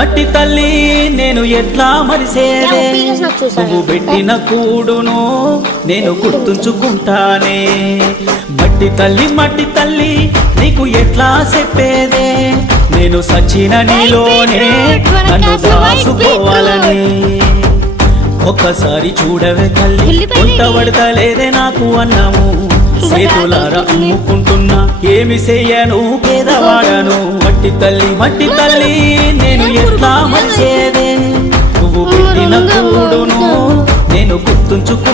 మట్టి తల్లి నేను ఎట్లా మరిసేదే, నువ్వు పెట్టిన కూడును నేను గుర్తుంచుకుంటానే. మట్టి తల్లి నీకు ఎట్లా చెప్పేదే, నేను సచిన నీలోనే నన్ను దాసుకోవాలని. ఒక్కసారి చూడవే తల్లి, వంటబడతలేదే నాకు అన్నము, చేతులారా అమ్ముకుంటున్నా ఏమి చెయ్యను పేదవాడను. మట్టి తల్లి నేను ఎట్లా మరిసేదే, నువ్వు పెట్టిన కూడును నేను గుర్తుంచుకో